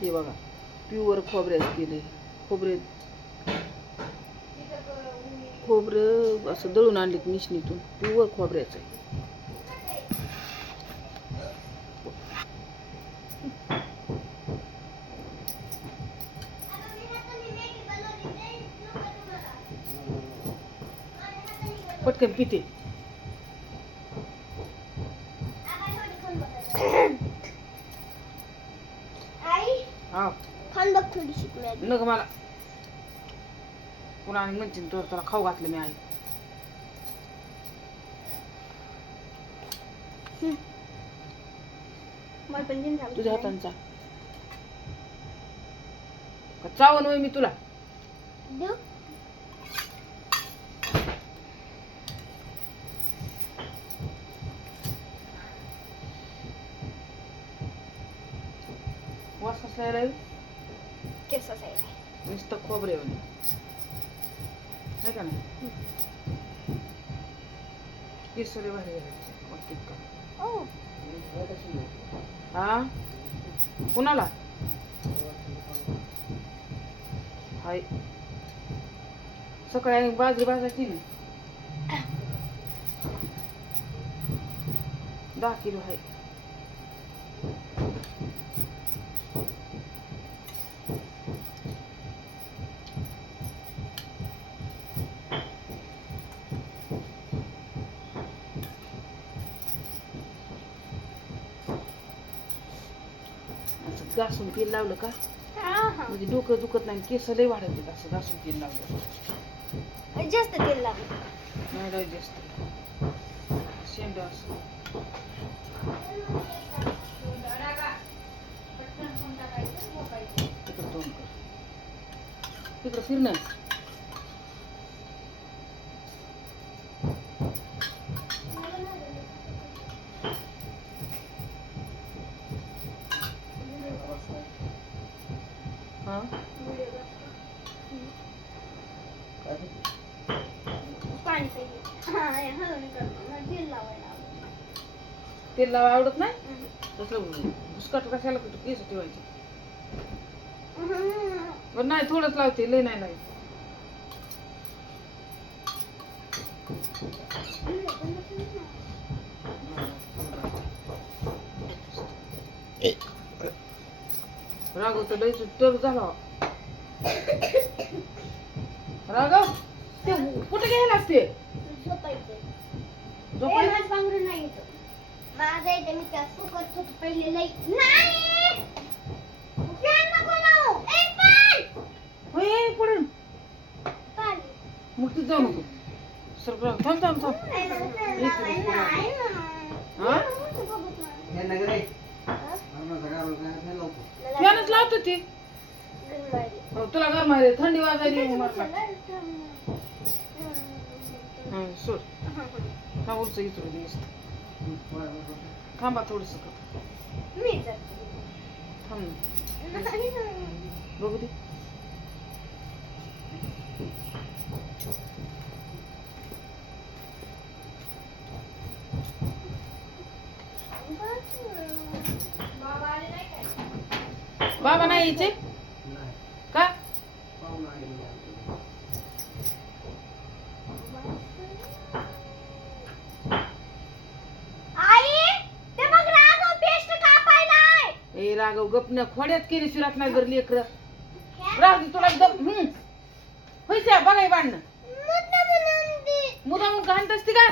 हे बघा प्युअर खोबऱ्याचं केलं खोबरे खोबरं असं दळून आणलीत मिशनीतून प्युअर खोबऱ्याचं आहे. पटकन पिते. हा. खान बघ थोडीशी मॅगी नग मला. पुन्हा आणि म्हणतील तर तुला खाऊ घातलं मी आई. मला पण देऊन जा. तुझ्या हातांचा का चावण होय मी तुला? देऊ. ह्यो? केस असायला नुसतं खोबरे म्हणे आहे का नाही केसरी भारी झाले हा कुणाला हाय सकाळी बाजरी भाजायची ना दहा किलो आहे असं घासून तेल लावलं का? म्हणजे डोकं दुखत नाही केस लय वाढत आहेत असं घासून तेल लावलं. जास्त तेल लागलं नाही जास्त. शेंड असं. तिकडं तोंड कर. तिकडं फिर हा पाणी हा हे तेल लावायला आवडतं. तेल लावा आवडत नाही. तसलं भुसकाट कशाला कुठं केस ठेवायचे. पण नाही थोडंच लावते लय नाही लावते राघव तर लय तर झाला राघव ते कुठे घ्यायला असते झोपायचं. पांघरूण नाही. माझं येतं, मी त्या फुकट होतो पहिले लई. नाही! होय पडून. मग तू जाऊ नको सर थांब थांब थांब इथे. हा हा? मला फॅनच लावतो ती गुरुवारी. हो, तुला गरम आहे थंडी वाजायली मग मला हम्म. हा सोड उलच इचरू दे थांबा थोडस मी जाते. थांब ना. नाही ना. बघू दे बाबा नाही यायचे का? राघव ए राघव गपन खोड्यात केली शिरात नाही घर लेकर राहू दे तुला गप हम्म. होईच्या बघाय बांधणं मुद्दा म्हणून घालत असते का?